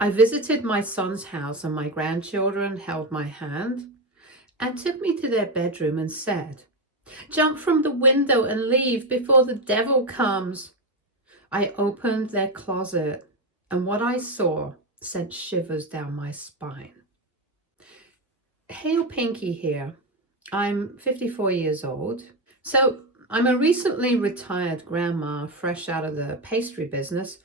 I visited my son's house and my grandchildren held my hand and took me to their bedroom and said, "Jump from the window and leave before the devil comes." I opened their closet and what I saw sent shivers down my spine. Heyl, Pinkie here. I'm 54 years old. So I'm a recently retired grandma, fresh out of the pastry business.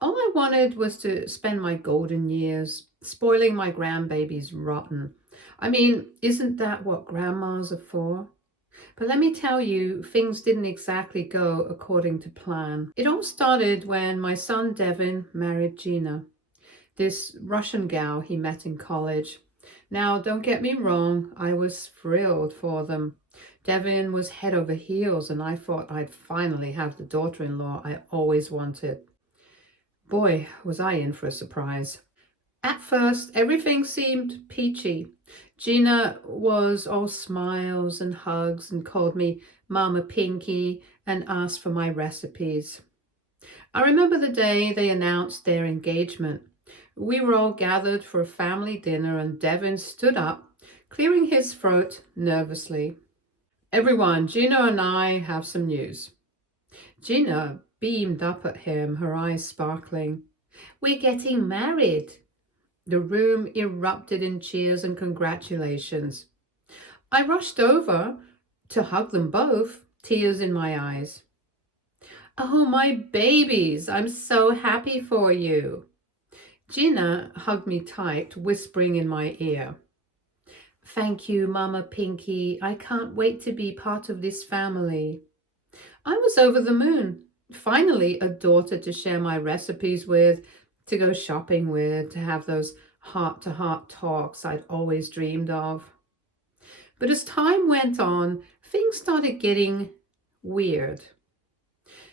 All I wanted was to spend my golden years spoiling my grandbabies rotten. I mean, isn't that what grandmas are for? But let me tell you, things didn't exactly go according to plan. It all started when my son Devin married Gina, this Russian gal he met in college. Now, don't get me wrong, I was thrilled for them. Devin was head over heels, and I thought I'd finally have the daughter-in-law I always wanted. Boy, was I in for a surprise. At first, everything seemed peachy. Gina was all smiles and hugs and called me Mama Pinkie and asked for my recipes. I remember the day they announced their engagement. We were all gathered for a family dinner and Devin stood up, clearing his throat nervously. "Everyone, Gina and I have some news." Gina beamed up at him, her eyes sparkling. "We're getting married." The room erupted in cheers and congratulations. I rushed over to hug them both, tears in my eyes. "Oh, my babies, I'm so happy for you." Gina hugged me tight, whispering in my ear, "Thank you, Mama Pinkie. I can't wait to be part of this family." I was over the moon. Finally, a daughter to share my recipes with, to go shopping with, to have those heart-to-heart talks I'd always dreamed of. But as time went on, things started getting weird.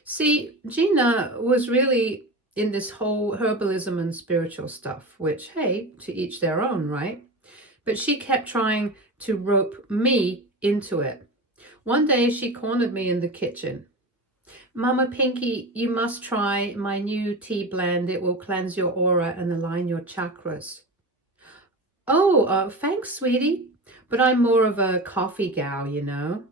See, Gina was really in this whole herbalism and spiritual stuff, which, hey, to each their own, right? But she kept trying to rope me into it. One day she cornered me in the kitchen. "Mama Pinkie, you must try my new tea blend. It will cleanse your aura and align your chakras." "Oh, thanks, sweetie, but I'm more of a coffee gal, you know."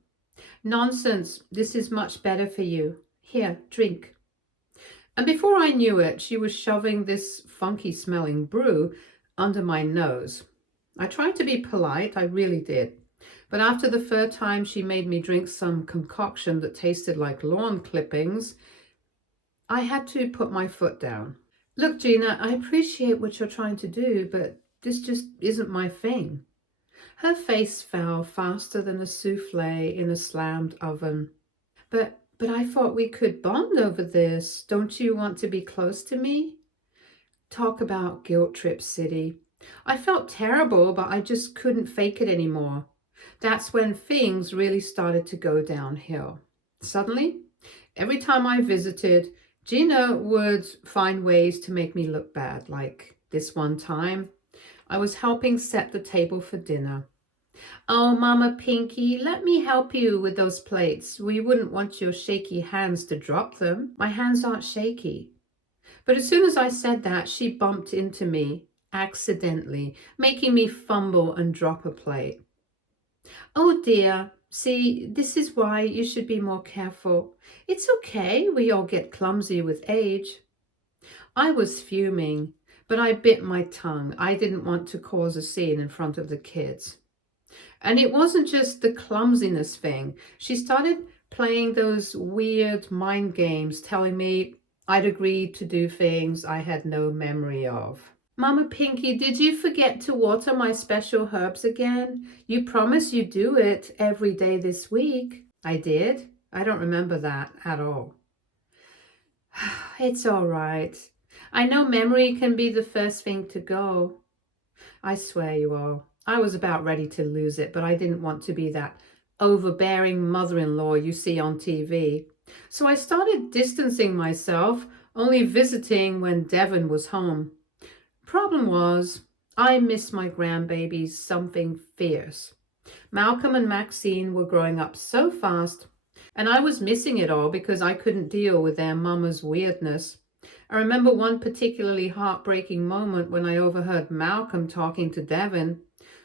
"Nonsense, this is much better for you. Here, drink." And before I knew it, she was shoving this funky smelling brew under my nose. I tried to be polite, I really did. But after the third time she made me drink some concoction that tasted like lawn clippings, I had to put my foot down. "Look, Gina, I appreciate what you're trying to do, but this just isn't my thing." Her face fell faster than a souffle in a slammed oven. But I thought we could bond over this. Don't you want to be close to me?" Talk about guilt trip city. I felt terrible, but I just couldn't fake it anymore. That's when things really started to go downhill. Suddenly, every time I visited, Gina would find ways to make me look bad. Like this one time, I was helping set the table for dinner. "Oh, Mama Pinkie, let me help you with those plates. We wouldn't want your shaky hands to drop them." "My hands aren't shaky." But as soon as I said that, she bumped into me accidentally, making me fumble and drop a plate. "Oh dear, see, this is why you should be more careful. It's okay, we all get clumsy with age." I was fuming, but I bit my tongue. I didn't want to cause a scene in front of the kids. And it wasn't just the clumsiness thing. She started playing those weird mind games, telling me I'd agreed to do things I had no memory of. "Mama Pinkie, did you forget to water my special herbs again? You promised you'd do it every day this week." "I did? I don't remember that at all." "It's all right. I know memory can be the first thing to go." I swear you all, I was about ready to lose it, but I didn't want to be that overbearing mother-in-law you see on TV. So I started distancing myself, only visiting when Devin was home. Problem was, I missed my grandbabies something fierce. Malcolm and Maxine were growing up so fast, and I was missing it all because I couldn't deal with their mama's weirdness. I remember one particularly heartbreaking moment when I overheard Malcolm talking to Devin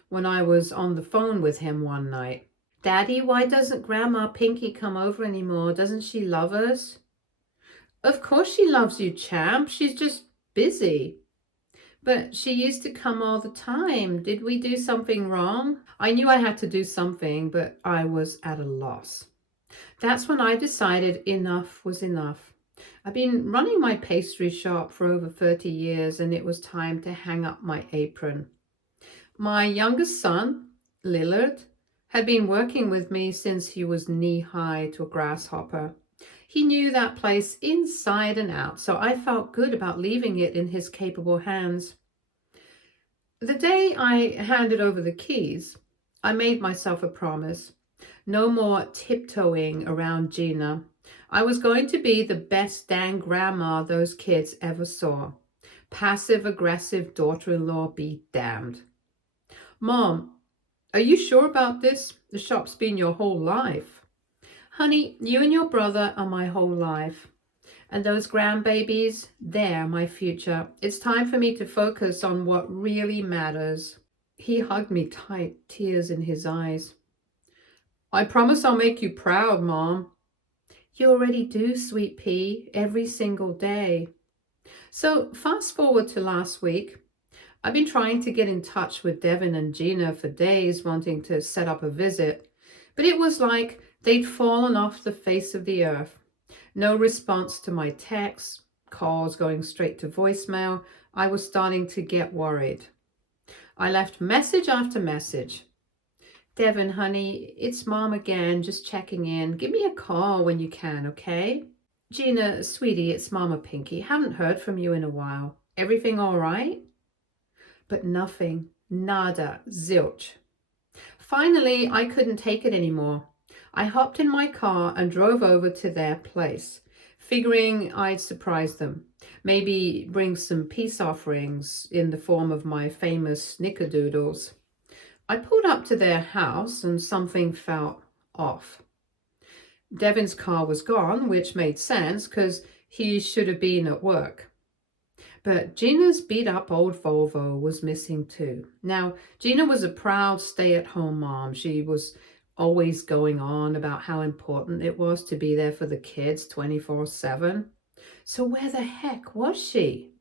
when I was on the phone with him one night. "Daddy, why doesn't Grandma Pinkie come over anymore? Doesn't she love us?" "Of course she loves you, champ. She's just busy." "But she used to come all the time. Did we do something wrong?" I knew I had to do something, but I was at a loss. That's when I decided enough was enough. I've been running my pastry shop for over 30 years, and it was time to hang up my apron. My youngest son, Lillard, had been working with me since he was knee-high to a grasshopper. He knew that place inside and out, so I felt good about leaving it in his capable hands. The day I handed over the keys, I made myself a promise. No more tiptoeing around Gina. I was going to be the best dang grandma those kids ever saw. Passive-aggressive daughter-in-law be damned. "Mom, are you sure about this? The shop's been your whole life." "Honey, you and your brother are my whole life. And those grandbabies, they're my future. It's time for me to focus on what really matters." He hugged me tight, tears in his eyes. "I promise I'll make you proud, Mom." "You already do, sweet pea, every single day." So fast forward to last week. I've been trying to get in touch with Devin and Gina for days, wanting to set up a visit, but it was like they'd fallen off the face of the earth. No response to my texts, calls going straight to voicemail. I was starting to get worried. I left message after message. "Devin, honey, it's Mom again, just checking in. Give me a call when you can, okay?" "Gina, sweetie, it's Mama Pinkie. Haven't heard from you in a while. Everything all right?" But nothing, nada, zilch. Finally, I couldn't take it anymore. I hopped in my car and drove over to their place, figuring I'd surprise them. Maybe bring some peace offerings in the form of my famous snickerdoodles. I pulled up to their house and something felt off. Devin's car was gone, which made sense because he should have been at work. But Gina's beat-up old Volvo was missing too. Now, Gina was a proud stay-at-home mom. She was always going on about how important it was to be there for the kids 24/7. So where the heck was she?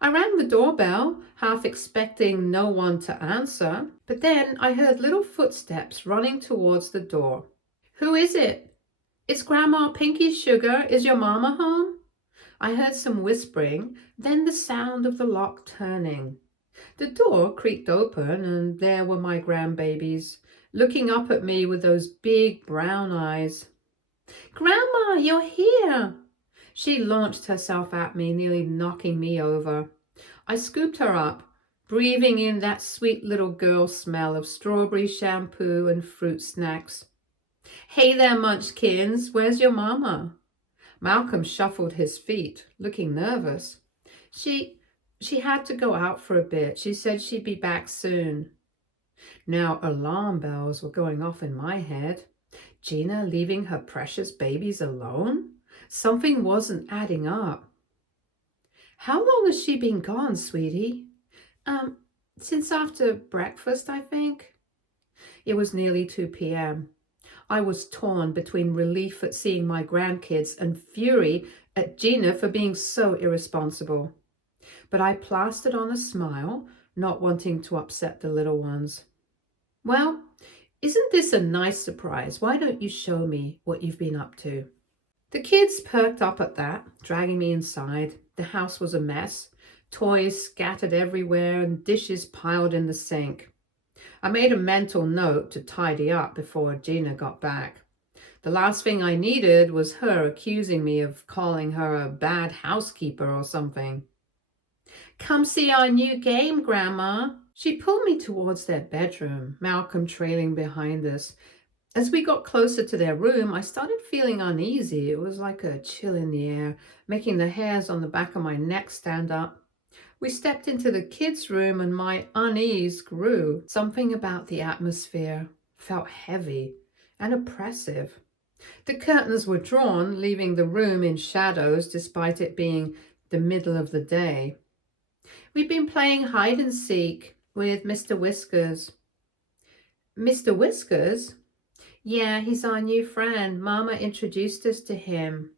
I rang the doorbell, half expecting no one to answer, but then I heard little footsteps running towards the door. "Who is it?" "It's Grandma Pinkie, sugar. Is your mama home?" I heard some whispering, then the sound of the lock turning. The door creaked open, and there were my grandbabies, looking up at me with those big brown eyes. "Grandma, you're here!" She launched herself at me, nearly knocking me over. I scooped her up, breathing in that sweet little girl smell of strawberry shampoo and fruit snacks. "Hey there, munchkins, where's your mama?" Malcolm shuffled his feet, looking nervous. She had to go out for a bit. She said she'd be back soon." Now alarm bells were going off in my head. Gina leaving her precious babies alone? Something wasn't adding up. "How long has she been gone, sweetie?" Since after breakfast, I think." It was nearly 2 p.m. I was torn between relief at seeing my grandkids and fury at Gina for being so irresponsible. But I plastered on a smile, not wanting to upset the little ones. "Well, isn't this a nice surprise? Why don't you show me what you've been up to?" The kids perked up at that, dragging me inside. The house was a mess, toys scattered everywhere and dishes piled in the sink. I made a mental note to tidy up before Gina got back. The last thing I needed was her accusing me of calling her a bad housekeeper or something. "Come see our new game, Grandma." She pulled me towards their bedroom, Malcolm trailing behind us. As we got closer to their room, I started feeling uneasy. It was like a chill in the air, making the hairs on the back of my neck stand up. We stepped into the kids' room and my unease grew. Something about the atmosphere felt heavy and oppressive. The curtains were drawn, leaving the room in shadows despite it being the middle of the day. We've been playing hide and seek with Mr. Whiskers. Mr. Whiskers? Yeah, he's our new friend. Mama introduced us to him.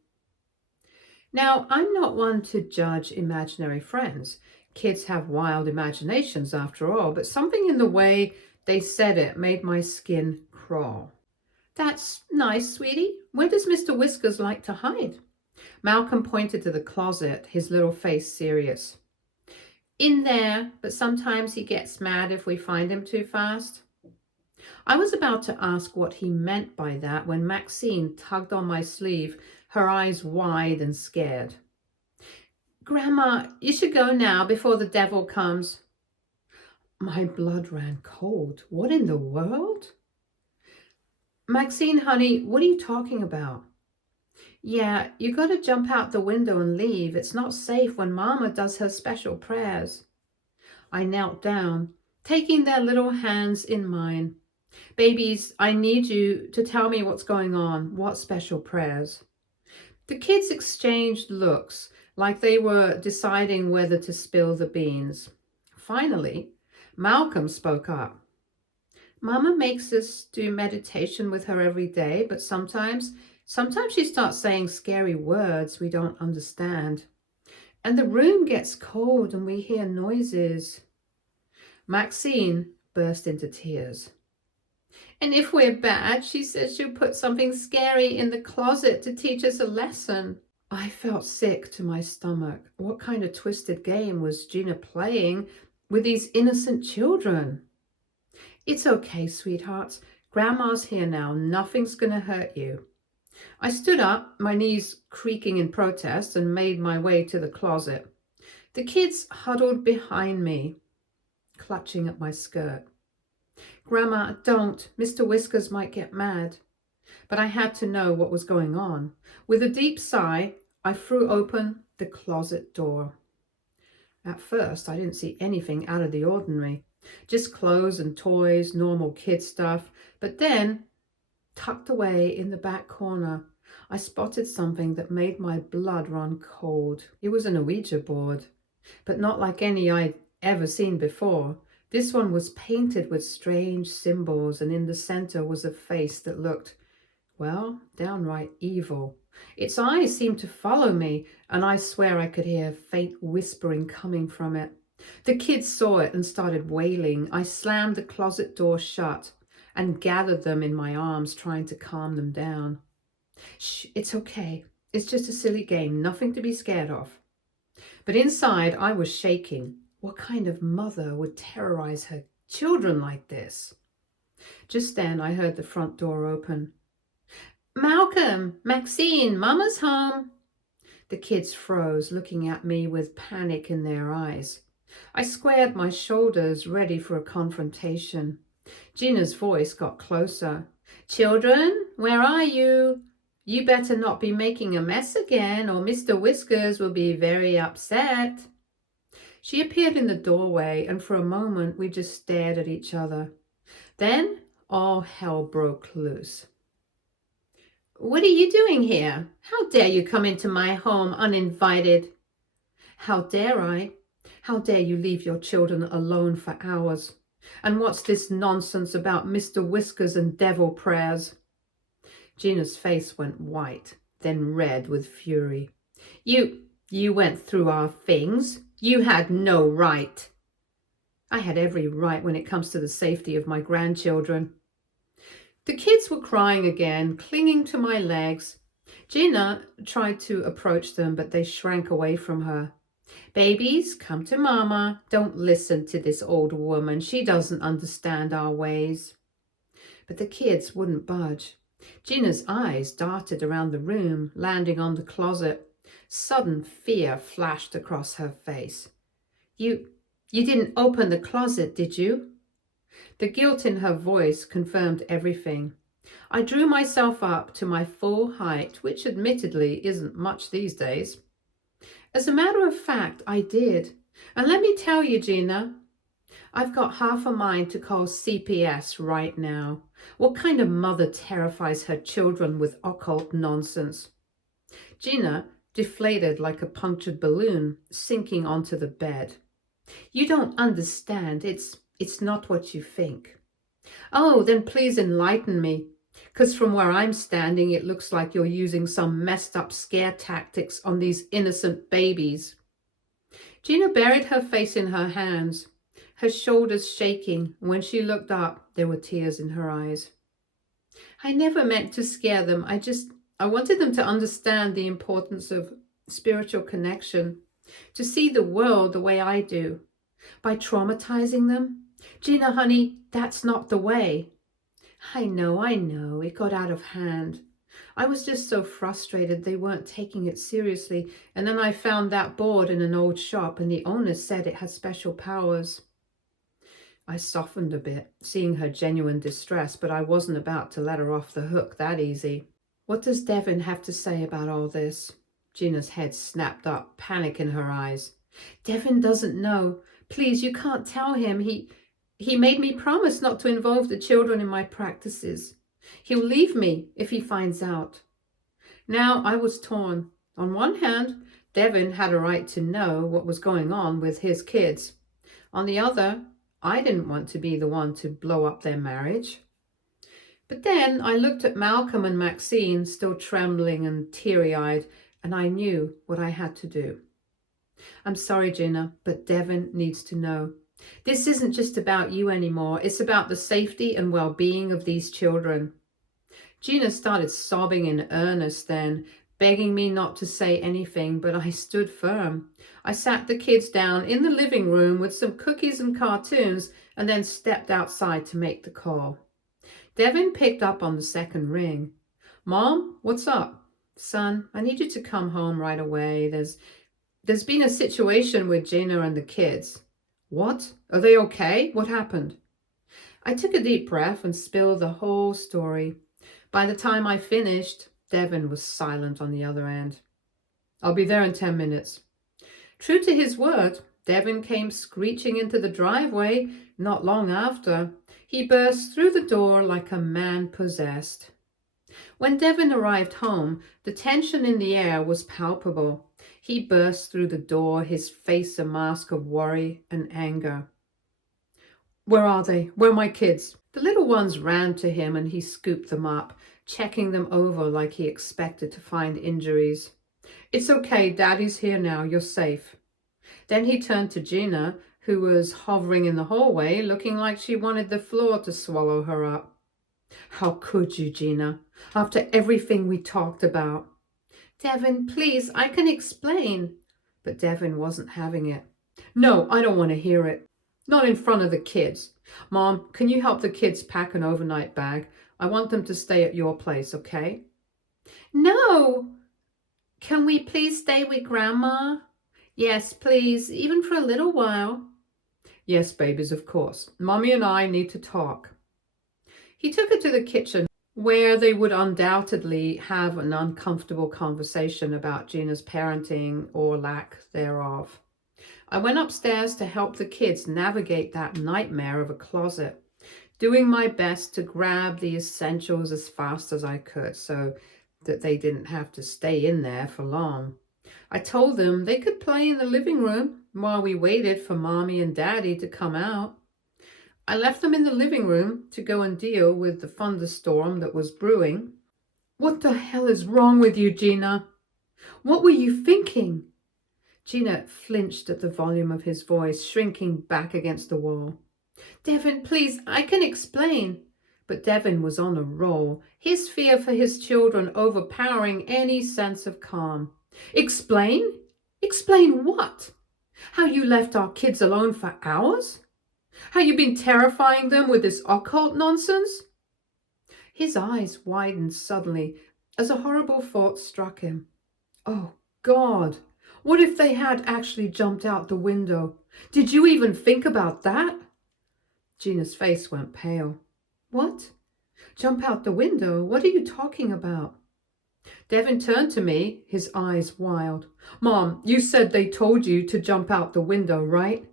Now, I'm not one to judge imaginary friends. Kids have wild imaginations after all, but something in the way they said it made my skin crawl. That's nice, sweetie. Where does Mr. Whiskers like to hide? Malcolm pointed to the closet, his little face serious. In there, but sometimes he gets mad if we find him too fast. I was about to ask what he meant by that when Maxine tugged on my sleeve, her eyes wide and scared. Grandma, you should go now before the devil comes. My blood ran cold. What in the world? Maxine, honey, what are you talking about? Yeah, you got to jump out the window and leave. It's not safe when Mama does her special prayers. I knelt down, taking their little hands in mine. Babies, I need you to tell me what's going on. What special prayers? The kids exchanged looks, like they were deciding whether to spill the beans. Finally, Malcolm spoke up. Mama makes us do meditation with her every day, but sometimes she starts saying scary words we don't understand. And the room gets cold and we hear noises. Maxine burst into tears. And if we're bad, she says she'll put something scary in the closet to teach us a lesson. I felt sick to my stomach. What kind of twisted game was Gina playing with these innocent children? It's okay, sweethearts. Grandma's here now. Nothing's going to hurt you. I stood up, my knees creaking in protest, and made my way to the closet. The kids huddled behind me, clutching at my skirt. Grandma, don't. Mr. Whiskers might get mad. But I had to know what was going on. With a deep sigh, I threw open the closet door. At first, I didn't see anything out of the ordinary. Just clothes and toys, normal kid stuff. But then, tucked away in the back corner, I spotted something that made my blood run cold. It was an Ouija board, but not like any I'd ever seen before. This one was painted with strange symbols, and in the center was a face that looked, well, downright evil. Its eyes seemed to follow me, and I swear I could hear faint whispering coming from it. The kids saw it and started wailing. I slammed the closet door shut and gathered them in my arms, trying to calm them down. Shh, it's okay. It's just a silly game, nothing to be scared of. But inside, I was shaking. What kind of mother would terrorize her children like this? Just then, I heard the front door open. Malcolm, Maxine, Mama's home. The kids froze, looking at me with panic in their eyes. I squared my shoulders, ready for a confrontation. Gina's voice got closer. Children, where are you? You better not be making a mess again, or Mr. Whiskers will be very upset. She appeared in the doorway, and for a moment we just stared at each other. Then all hell broke loose. What are you doing here? How dare you come into my home uninvited? How dare I? How dare you leave your children alone for hours? And what's this nonsense about Mr. Whiskers and devil prayers? Gina's face went white, then red with fury. You went through our things. You had no right. I had every right when it comes to the safety of my grandchildren. The kids were crying again, clinging to my legs. Gina tried to approach them, but they shrank away from her. Babies, come to Mama. Don't listen to this old woman. She doesn't understand our ways. But the kids wouldn't budge. Gina's eyes darted around the room, landing on the closet. Sudden fear flashed across her face. You didn't open the closet, did you? The guilt in her voice confirmed everything. I drew myself up to my full height, which admittedly isn't much these days. As a matter of fact, I did. And let me tell you, Gina, I've got half a mind to call CPS right now. What kind of mother terrifies her children with occult nonsense? Gina deflated like a punctured balloon, sinking onto the bed. You don't understand. It's not what you think. Oh, then please enlighten me. Because from where I'm standing, it looks like you're using some messed up scare tactics on these innocent babies. Gina buried her face in her hands, her shoulders shaking. When she looked up, there were tears in her eyes. I never meant to scare them. I wanted them to understand the importance of spiritual connection, to see the world the way I do. By traumatizing them? Gina, honey, that's not the way. I know, it got out of hand. I was just so frustrated they weren't taking it seriously, and then I found that board in an old shop, and the owner said it had special powers. I softened a bit, seeing her genuine distress, but I wasn't about to let her off the hook that easy. What does Devin have to say about all this? Gina's head snapped up, panic in her eyes. Devin doesn't know. Please, you can't tell him. He made me promise not to involve the children in my practices. He'll leave me if he finds out. Now I was torn. On one hand, Devin had a right to know what was going on with his kids. On the other, I didn't want to be the one to blow up their marriage. But then I looked at Malcolm and Maxine, still trembling and teary-eyed, and I knew what I had to do. I'm sorry, Gina, but Devin needs to know. This isn't just about you anymore. It's about the safety and well-being of these children. Gina started sobbing in earnest then, begging me not to say anything, but I stood firm. I sat the kids down in the living room with some cookies and cartoons and then stepped outside to make the call. Devin picked up on the second ring. Mom, what's up? Son, I need you to come home right away. There's been a situation with Gina and the kids. What? Are they okay? What happened? I took a deep breath and spilled the whole story. By the time I finished, Devin was silent on the other end. I'll be there in 10 minutes. True to his word, Devin came screeching into the driveway not long after. He burst through the door like a man possessed. When Devin arrived home, the tension in the air was palpable. He burst through the door, his face a mask of worry and anger. Where are they? Where are my kids? The little ones ran to him and he scooped them up, checking them over like he expected to find injuries. It's okay, Daddy's here now, you're safe. Then he turned to Gina, who was hovering in the hallway, looking like she wanted the floor to swallow her up. How could you, Gina, after everything we talked about? Devin, please, I can explain. But Devin wasn't having it. No, I don't want to hear it. Not in front of the kids. Mom, can you help the kids pack an overnight bag? I want them to stay at your place, okay? No! Can we please stay with Grandma? Yes, please, even for a little while. Yes, babies, of course. Mommy and I need to talk. He took her to the kitchen, where they would undoubtedly have an uncomfortable conversation about Gina's parenting or lack thereof. I went upstairs to help the kids navigate that nightmare of a closet, doing my best to grab the essentials as fast as I could so that they didn't have to stay in there for long. I told them they could play in the living room while we waited for Mommy and Daddy to come out. I left them in the living room to go and deal with the thunderstorm that was brewing. What the hell is wrong with you, Gina? What were you thinking? Gina flinched at the volume of his voice, shrinking back against the wall. Devin, please, I can explain. But Devin was on a roll, his fear for his children overpowering any sense of calm. Explain? Explain what? How you left our kids alone for hours? How you've been terrifying them with this occult nonsense? His eyes widened suddenly as a horrible thought struck him. Oh, God, what if they had actually jumped out the window? Did you even think about that? Gina's face went pale. What? Jump out the window? What are you talking about? Devin turned to me, his eyes wild. Mom, you said they told you to jump out the window, right?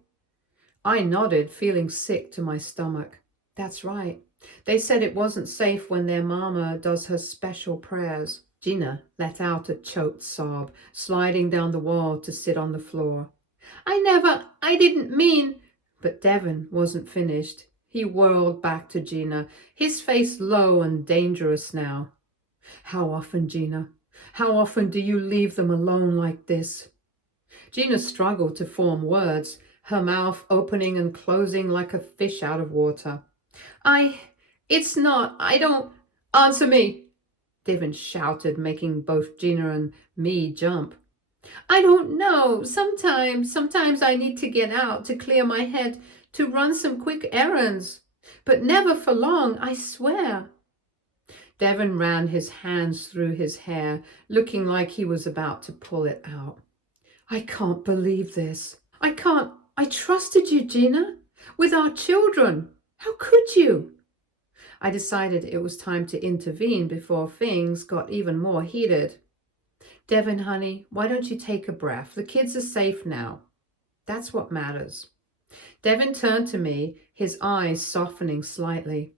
I nodded, feeling sick to my stomach. That's right. They said it wasn't safe when their mama does her special prayers. Gina let out a choked sob, sliding down the wall to sit on the floor. I didn't mean. But Devon wasn't finished. He whirled back to Gina, his face low and dangerous now. How often, Gina? How often do you leave them alone like this? Gina struggled to form words, her mouth opening and closing like a fish out of water. It's not, I don't, answer me, Devon shouted, making both Gina and me jump. I don't know. Sometimes I need to get out to clear my head, to run some quick errands. But never for long, I swear. Devon ran his hands through his hair, looking like he was about to pull it out. I can't believe this. I trusted you, Gina, with our children. How could you? I decided it was time to intervene before things got even more heated. Devon, honey, why don't you take a breath? The kids are safe now. That's what matters. Devon turned to me, his eyes softening slightly.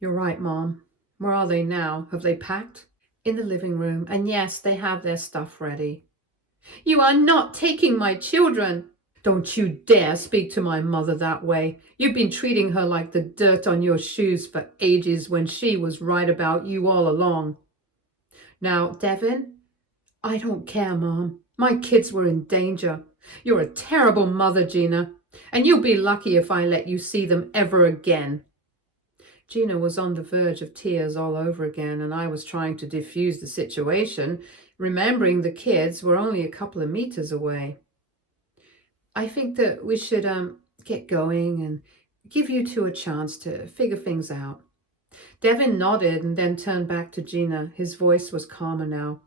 You're right, Mom. Where are they now? Have they packed? In the living room, and yes, they have their stuff ready. You are not taking my children. Don't you dare speak to my mother that way. You've been treating her like the dirt on your shoes for ages when she was right about you all along. Now, Devon, I don't care, Mom. My kids were in danger. You're a terrible mother, Gina, and you'll be lucky if I let you see them ever again. Gina was on the verge of tears all over again, and I was trying to defuse the situation, remembering the kids were only a couple of meters away. I think that we should get going and give you two a chance to figure things out. Devon nodded and then turned back to Gina. His voice was calmer now,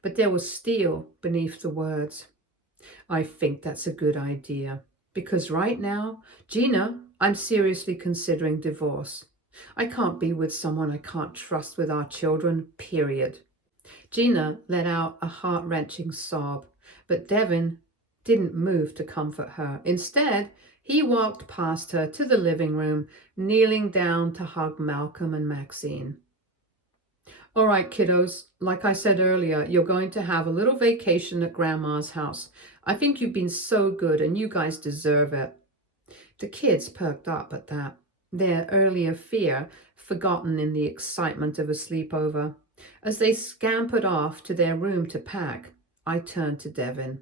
but there was steel beneath the words. I think that's a good idea, because right now, Gina, I'm seriously considering divorce. I can't be with someone I can't trust with our children, period. Gina let out a heart-wrenching sob, but Devon didn't move to comfort her. Instead, he walked past her to the living room, kneeling down to hug Malcolm and Maxine. All right, kiddos, like I said earlier, you're going to have a little vacation at Grandma's house. I think you've been so good and you guys deserve it. The kids perked up at that, their earlier fear forgotten in the excitement of a sleepover. As they scampered off to their room to pack, I turned to Devon.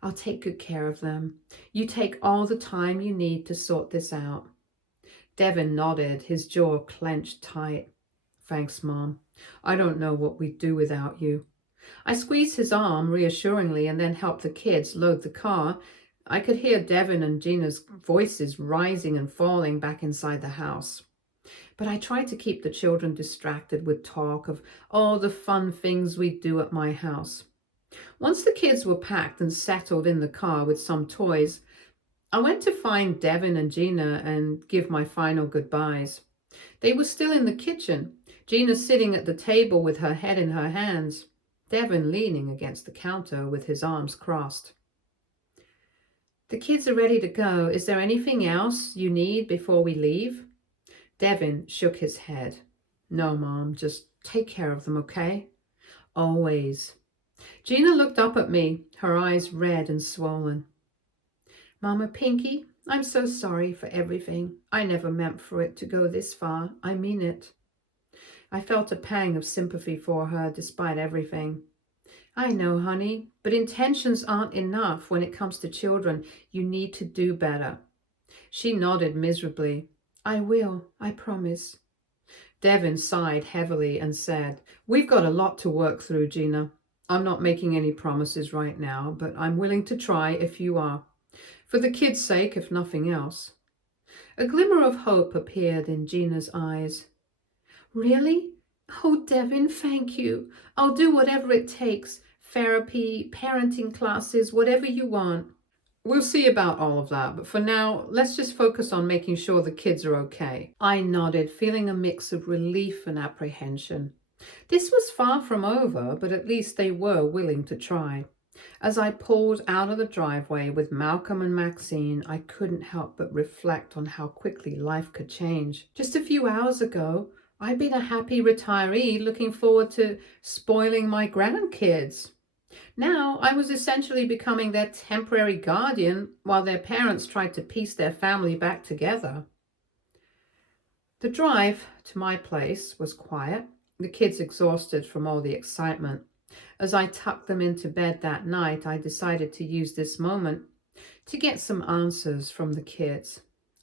I'll take good care of them. You take all the time you need to sort this out. Devon nodded, his jaw clenched tight. Thanks, Mom. I don't know what we'd do without you. I squeezed his arm reassuringly and then helped the kids load the car. I could hear Devon and Gina's voices rising and falling back inside the house. But I tried to keep the children distracted with talk of all the fun things we'd do at my house. Once the kids were packed and settled in the car with some toys, I went to find Devon and Gina and give my final goodbyes. They were still in the kitchen, Gina sitting at the table with her head in her hands, Devon leaning against the counter with his arms crossed. The kids are ready to go. Is there anything else you need before we leave? Devon shook his head. No, Mom, just take care of them, okay? Always. Gina looked up at me, her eyes red and swollen. Mama Pinkie, I'm so sorry for everything. I never meant for it to go this far. I mean it. I felt a pang of sympathy for her despite everything. I know, honey, but intentions aren't enough when it comes to children. You need to do better. She nodded miserably. I will, I promise. Devon sighed heavily and said, We've got a lot to work through, Gina. I'm not making any promises right now, but I'm willing to try if you are. For the kids' sake, if nothing else. A glimmer of hope appeared in Gina's eyes. Really? Oh, Devon, thank you. I'll do whatever it takes. Therapy, parenting classes, whatever you want. We'll see about all of that, but for now, let's just focus on making sure the kids are okay. I nodded, feeling a mix of relief and apprehension. This was far from over, but at least they were willing to try. As I pulled out of the driveway with Malcolm and Maxine, I couldn't help but reflect on how quickly life could change. Just a few hours ago, I'd been a happy retiree looking forward to spoiling my grandkids. Now I was essentially becoming their temporary guardian while their parents tried to piece their family back together. The drive to my place was quiet, the kids exhausted from all the excitement. As I tucked them into bed that night, I decided to use this moment to get some answers from the kids.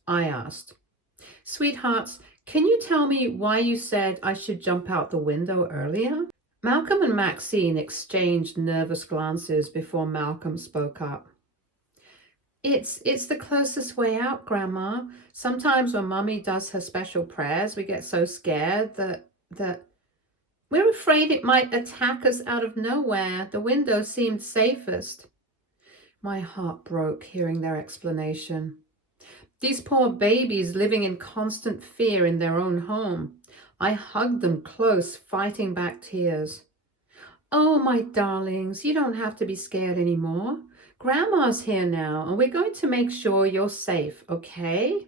I asked, "Sweethearts, can you tell me why you said I should jump out the window earlier?" Malcolm and Maxine exchanged nervous glances before Malcolm spoke up. It's the closest way out, Grandma. Sometimes when Mummy does her special prayers, we get so scared that we're afraid it might attack us out of nowhere. The window seemed safest. My heart broke hearing their explanation. These poor babies living in constant fear in their own home. I hugged them close, fighting back tears. "Oh, my darlings, you don't have to be scared anymore. Grandma's here now, and we're going to make sure you're safe, okay?"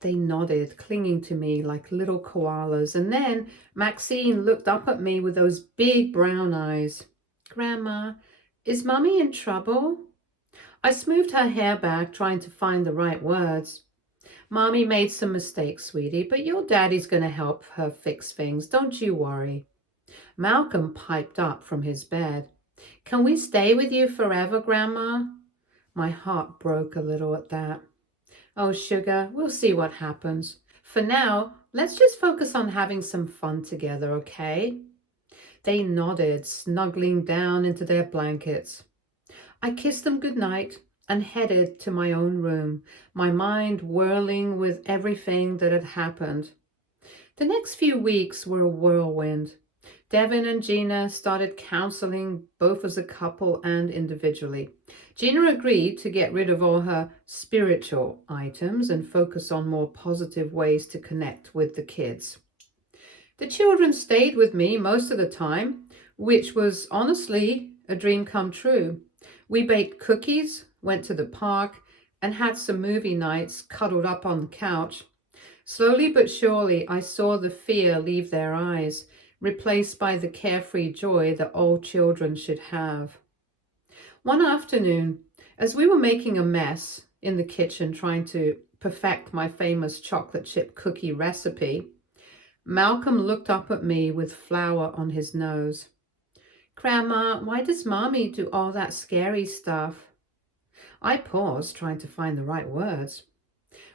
They nodded, clinging to me like little koalas, and then Maxine looked up at me with those big brown eyes. "Grandma, is Mummy in trouble?" I smoothed her hair back, trying to find the right words. "Mommy made some mistakes, sweetie, but your daddy's going to help her fix things. Don't you worry." Malcolm piped up from his bed. "Can we stay with you forever, Grandma?" My heart broke a little at that. "Oh, sugar, we'll see what happens. For now, let's just focus on having some fun together, okay?" They nodded, snuggling down into their blankets. I kissed them goodnight and headed to my own room, my mind whirling with everything that had happened. The next few weeks were a whirlwind. Devin and Gina started counseling both as a couple and individually. Gina agreed to get rid of all her spiritual items and focus on more positive ways to connect with the kids. The children stayed with me most of the time, which was honestly a dream come true. We baked cookies, went to the park, and had some movie nights cuddled up on the couch. Slowly but surely, I saw the fear leave their eyes, replaced by the carefree joy that all children should have. One afternoon, as we were making a mess in the kitchen trying to perfect my famous chocolate chip cookie recipe, Malcolm looked up at me with flour on his nose. "Grandma, why does Mommy do all that scary stuff?" I paused, trying to find the right words.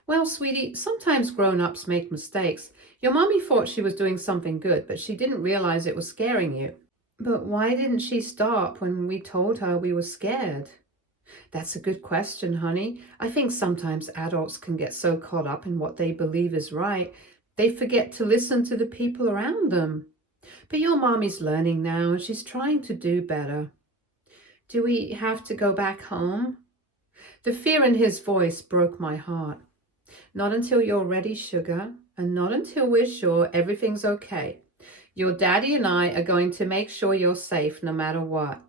"Well, sweetie, sometimes grown-ups make mistakes. Your mommy thought she was doing something good, but she didn't realize it was scaring you." "But why didn't she stop when we told her we were scared?" "That's a good question, honey. I think sometimes adults can get so caught up in what they believe is right, they forget to listen to the people around them. But your mommy's learning now, and she's trying to do better." "Do we have to go back home?" The fear in his voice broke my heart. "Not until you're ready, sugar, and not until we're sure everything's okay. Your daddy and I are going to make sure you're safe no matter what."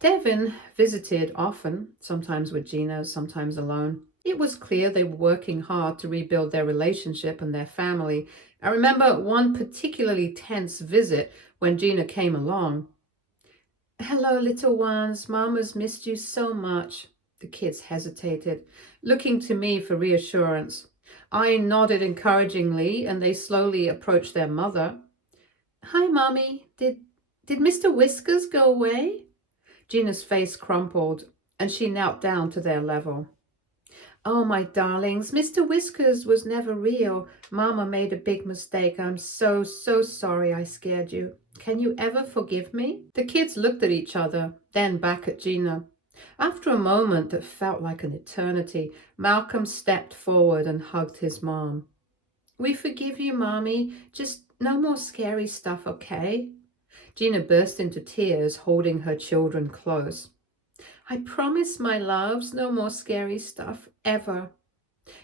Devin visited often, sometimes with Gina, sometimes alone. It was clear they were working hard to rebuild their relationship and their family. I remember one particularly tense visit when Gina came along. "Hello, little ones. Mama's missed you so much." The kids hesitated, looking to me for reassurance. I nodded encouragingly, and they slowly approached their mother. "Hi, Mommy. Did Mr. Whiskers go away?" Gina's face crumpled, and she knelt down to their level. "Oh, my darlings, Mr. Whiskers was never real. Mama made a big mistake. I'm so sorry I scared you. Can you ever forgive me?" The kids looked at each other, then back at Gina. After a moment that felt like an eternity, Malcolm stepped forward and hugged his mom. "We forgive you, Mommy. Just no more scary stuff, okay?" Gina burst into tears, holding her children close. "I promise, my loves, no more scary stuff, ever."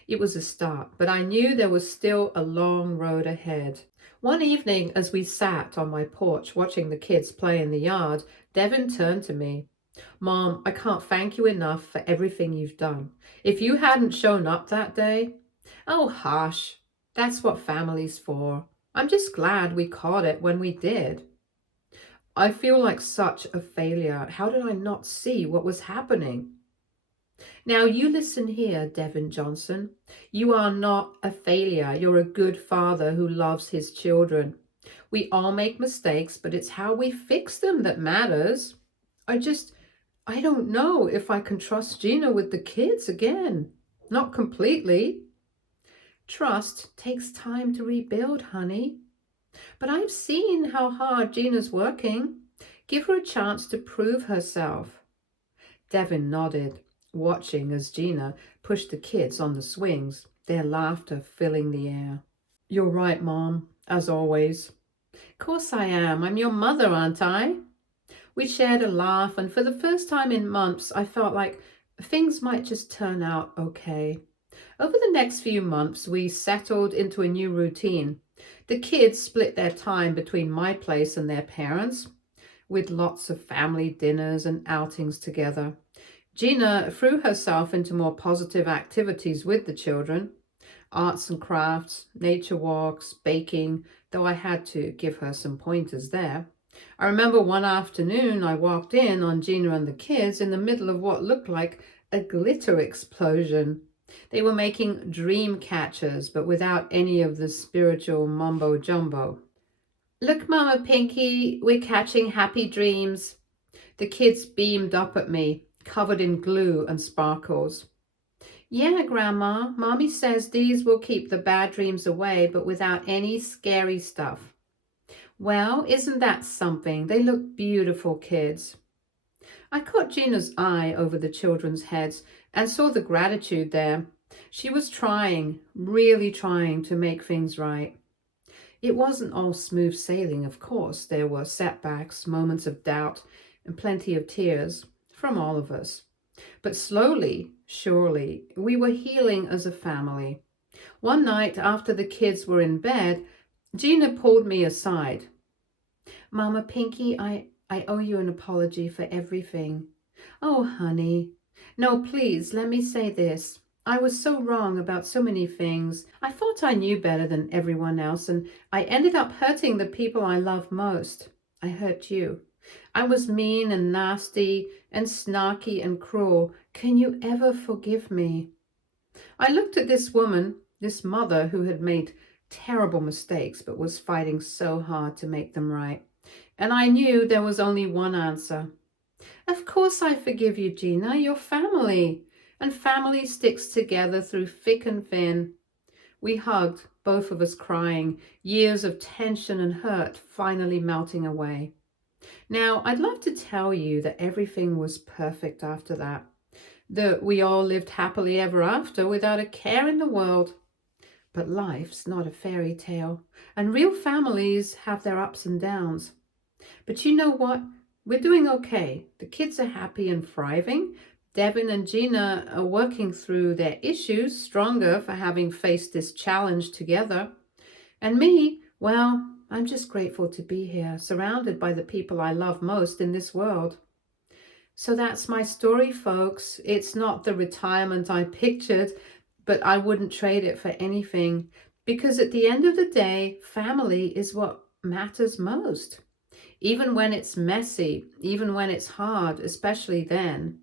It was a start, but I knew there was still a long road ahead. One evening, as we sat on my porch watching the kids play in the yard, Devin turned to me. "Mom, I can't thank you enough for everything you've done. If you hadn't shown up that day—" "Oh, hush." That's what family's for. I'm just glad we caught it when we did. I feel like such a failure. How did I not see what was happening? Now, you listen here, Devin Johnson. You are not a failure. You're a good father who loves his children. We all make mistakes, but it's how we fix them that matters. I just, I don't know if I can trust Gina with the kids again. Not completely. Trust takes time to rebuild, honey. But I've seen how hard Gina's working. Give her a chance to prove herself. Devin nodded, watching as Gina pushed the kids on the swings, their laughter filling the air. You're right, Mom, as always. Course I am. I'm your mother, aren't I? We shared a laugh, and for the first time in months, I felt like things might just turn out okay. Over the next few months, we settled into a new routine. The kids split their time between my place and their parents, with lots of family dinners and outings together. Gina threw herself into more positive activities with the children, arts and crafts, nature walks, baking, though I had to give her some pointers there. I remember one afternoon I walked in on Gina and the kids in the middle of what looked like a glitter explosion. They were making dream catchers, but without any of the spiritual mumbo jumbo. Look, Mama Pinkie, we're catching happy dreams. The kids beamed up at me, covered in glue and sparkles. Yeah, Grandma, Mommy says these will keep the bad dreams away, but without any scary stuff. Well, isn't that something? They look beautiful, kids. I caught Gina's eye over the children's heads and saw the gratitude there. She was trying, really trying to make things right. It wasn't all smooth sailing, of course. There were setbacks, moments of doubt, and plenty of tears from all of us. But slowly, surely, we were healing as a family. One night after the kids were in bed, Gina pulled me aside. Mama Pinkie, I owe you an apology for everything. Oh, honey. No, please, let me say this. I was so wrong about so many things. I thought I knew better than everyone else, and I ended up hurting the people I love most. I hurt you. I was mean and nasty and snarky and cruel. Can you ever forgive me? I looked at this woman, this mother who had made terrible mistakes but was fighting so hard to make them right. And I knew there was only one answer. Of course I forgive you, Gina. You're family. And family sticks together through thick and thin. We hugged, both of us crying, years of tension and hurt finally melting away. Now, I'd love to tell you that everything was perfect after that, that we all lived happily ever after without a care in the world. But life's not a fairy tale, and real families have their ups and downs. But you know what? We're doing okay. The kids are happy and thriving. Devin and Gina are working through their issues, stronger for having faced this challenge together. And me, well, I'm just grateful to be here, surrounded by the people I love most in this world. So that's my story, folks. It's not the retirement I pictured, but I wouldn't trade it for anything, because at the end of the day, family is what matters most. Even when it's messy, even when it's hard, especially then.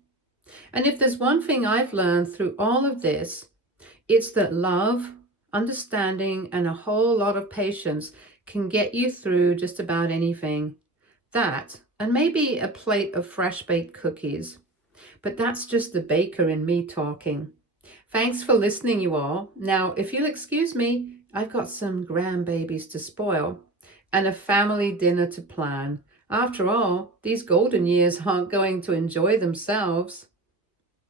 And if there's one thing I've learned through all of this, it's that love, understanding, and a whole lot of patience can get you through just about anything. That, and maybe a plate of fresh-baked cookies. But that's just the baker in me talking. Thanks for listening, you all. Now, if you'll excuse me, I've got some grandbabies to spoil and a family dinner to plan. After all, these golden years aren't going to enjoy themselves.